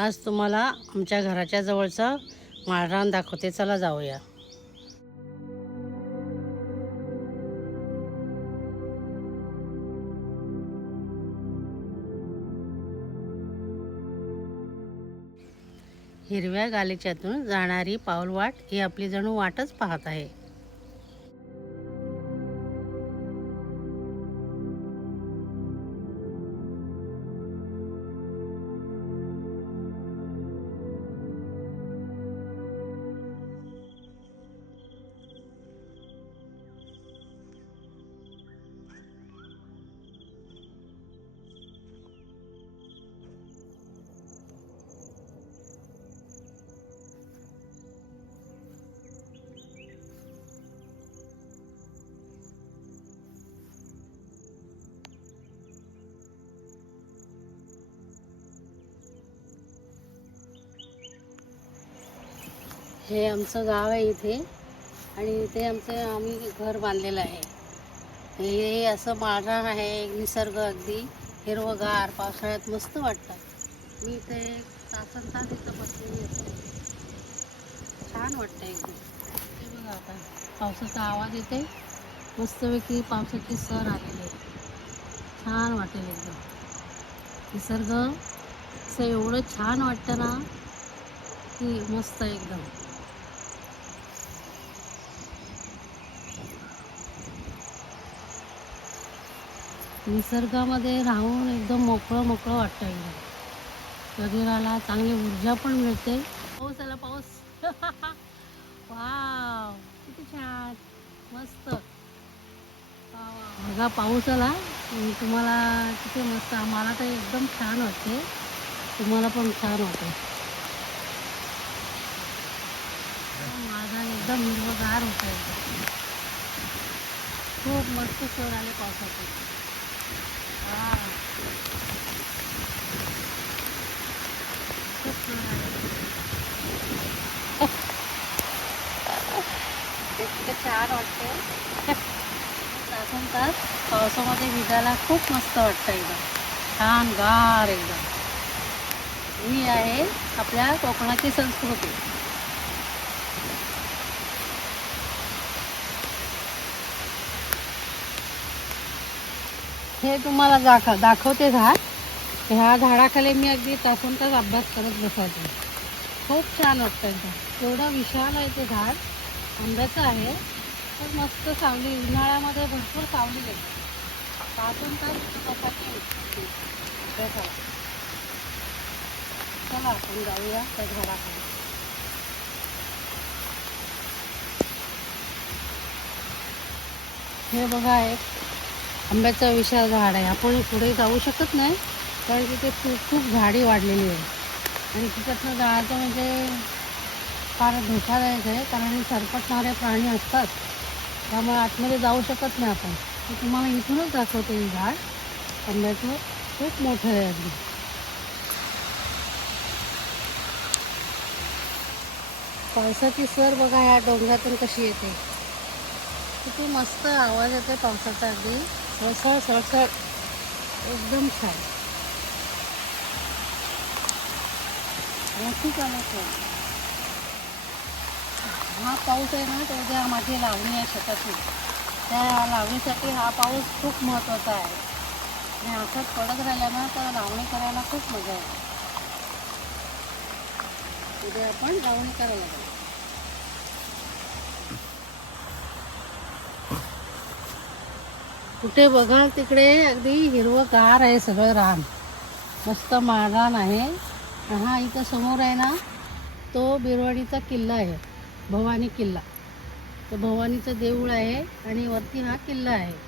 आज तुम्हाला आमच्या घराच्या जवळचं माळरान दाखवते. चला जाऊया. हिरव्या गालिच्यातून जाणारी पाऊलवाट ही आपली जणू वाटच पाहत आहे. हे आमचं गाव आहे इथे. आणि इथे आमचं आम्ही घर बांधलेलं आहे. हे असं माळरान आहे निसर्ग अगदी. हिरवगार पावसाळ्यात मस्त वाटतं मी इथे तासन तास इथं बसलेली असते छान वाटतं एकदम. ते बघा आता पावसाचा आवाज येते. मस्तपैकी पावसाची सर आलेली आहे. छान वाटेल एकदम. निसर्ग असं एवढं छान वाटतं ना की मस्त एकदम. निसर्गामध्ये राहून एकदम मोकळं मोकळं वाटतं एकदम. शरीराला चांगली ऊर्जा पण मिळते. पाऊस आला पाऊस. वाव किती छान. मस्त. बघा पाऊस आला. आणि तुम्हाला किती मस्त मला तर एकदम छान वाटते. तुम्हाला पण छान वाटते. माझा एकदम हिरवगार होता एकदम खूप मस्त सर आले पावसाचे वा. खूप सर आले छान वाटते तासन तास पावसामध्ये भिजायला खूप मस्त वाटतं एकदम. छान गार एकदम. ही आहे आपल्या कोकणाची संस्कृती. हे तुम्हाला दाखव दाखवते झाड. ह्या झाडाखाली मी अगदी तासून तास अभ्यास करत बसायचे खूप छान वाटतं एकदम. एवढं विशाल आहे ते झाड. आंब्याचं आहे. तर मस्त सावली उन्हाळ्यामध्ये भरपूर सावली आहे. पाहून तर बसायची हो, हो. चला आपण जाऊया त्या झाडाकडे. हे बघा एक आंब्याचं विशाल झाड आहे. आपण पुढे जाऊ शकत नाही कारण तिथे खूप खूप झाडी वाढलेली आहे. आणि तिच्यातनं जायचं म्हणजे फार धोकादायक आहे कारण सरपटणारे प्राणी असतात. त्यामुळे आतमध्ये जाऊ शकत नाही आपण. तर तुम्हाला इथूनच दाखवते हे झाड. आंब्याचं खूप मोठं आहे अगदी. पावसाची सर बघा ह्या डोंगरातून कशी येते. किती मस्त आवाज येते पावसाचा अगदी. सळसळ सळसळ. एकदम छान. मोठी आहे आहे. हा पाऊस आहे ना तर ज्या माझी लावणी आहे शेतातली त्या लावणीसाठी हा पाऊस खूप महत्त्वाचा आहे. आणि असंच पडत राहिला ना तर लावणी करायला खूप मजा येते. उद्या आपण लावणी करायला जाऊ. कुठे बघाल तिकडे? अगदी हिरवंगार आहे सगळं रान. मस्त माळरान आहे. हा इथं समोर आहे ना तो बिरवाडीचा किल्ला आहे. भवानी किल्ला. तर भवानीचं देऊळ आहे आणि वरती हा किल्ला आहे.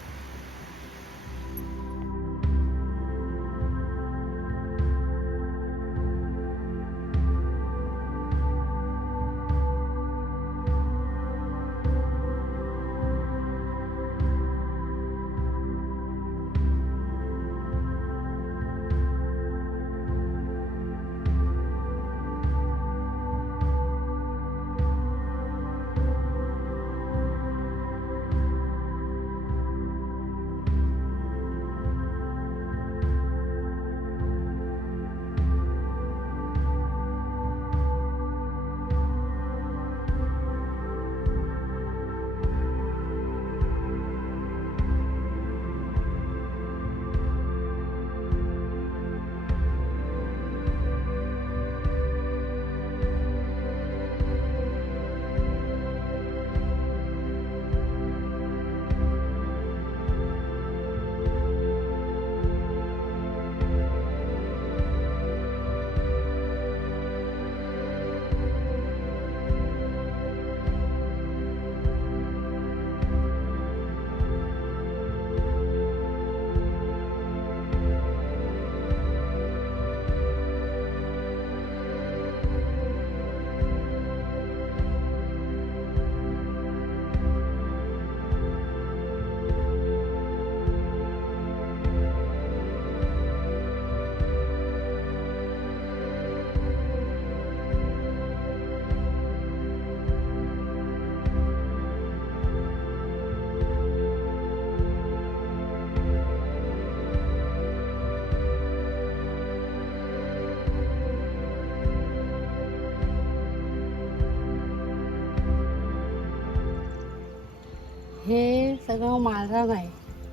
सगळं माळरान आहे.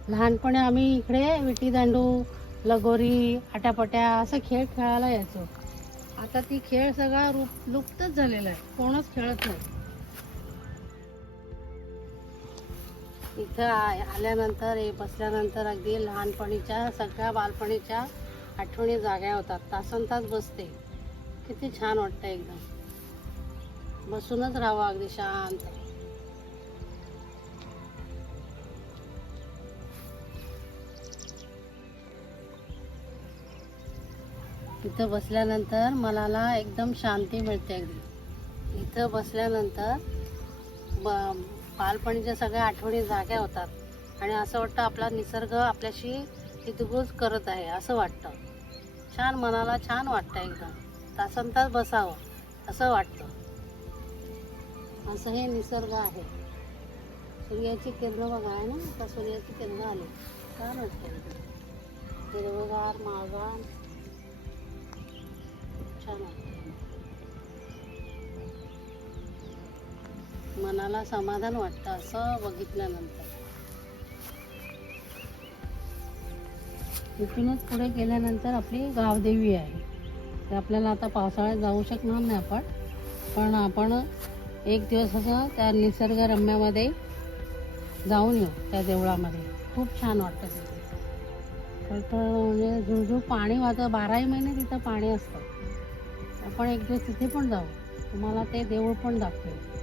लहानपणी आम्ही इकडे विटीदांडू लगोरी आट्यापट्या असं खेळ खेळायला यायचो. आता ती खेळ सगळा रूप लुप्तच झालेला आहे. कोणच खेळत नाही. इथं आ- आल्यानंतर हे बसल्यानंतर अगदी लहानपणीच्या सगळ्या बालपणीच्या आठवणी जाग्या होतात. तासन तास बसते. किती छान वाटतं एकदम. बसूनच राहावं अगदी शांत. इथं बसल्यानंतर मनाला एकदम शांती मिळते अगदी. इथं बसल्यानंतर ब बालपणीच्या सगळ्या आठवणी जाग्या होतात. आणि असं वाटतं आपला निसर्ग आपल्याशी हितगुज करत आहे असं वाटतं. छान मनाला छान वाटतं एकदम. तासन तास बसावं असं वाटतं. असं हे निसर्ग आहे. सूर्याची किरणं बघा आहे ना? आता सूर्याची किरणं आली. छान वाटतं हिरवगार हिरवंगार छान. वाटतं मनाला समाधान वाटतं असं बघितल्यानंतर. इथूनच पुढे गेल्यानंतर आपली गावदेवी आहे. ते आपल्याला आता पावसाळ्यात जाऊ शकणार नाही आपण. पण आपण एक दिवस असं त्या निसर्गरम्यामध्ये जाऊन येऊ त्या देवळामध्ये. खूप छान वाटतं तिथे. तर तर म्हणजे झुळझुळ पाणी वाहतं बाराही महिने तिथं पाणी असतं. आपण एक दिवस तिथे पण जाऊ. तुम्हाला ते देऊळ पण दाखवेल.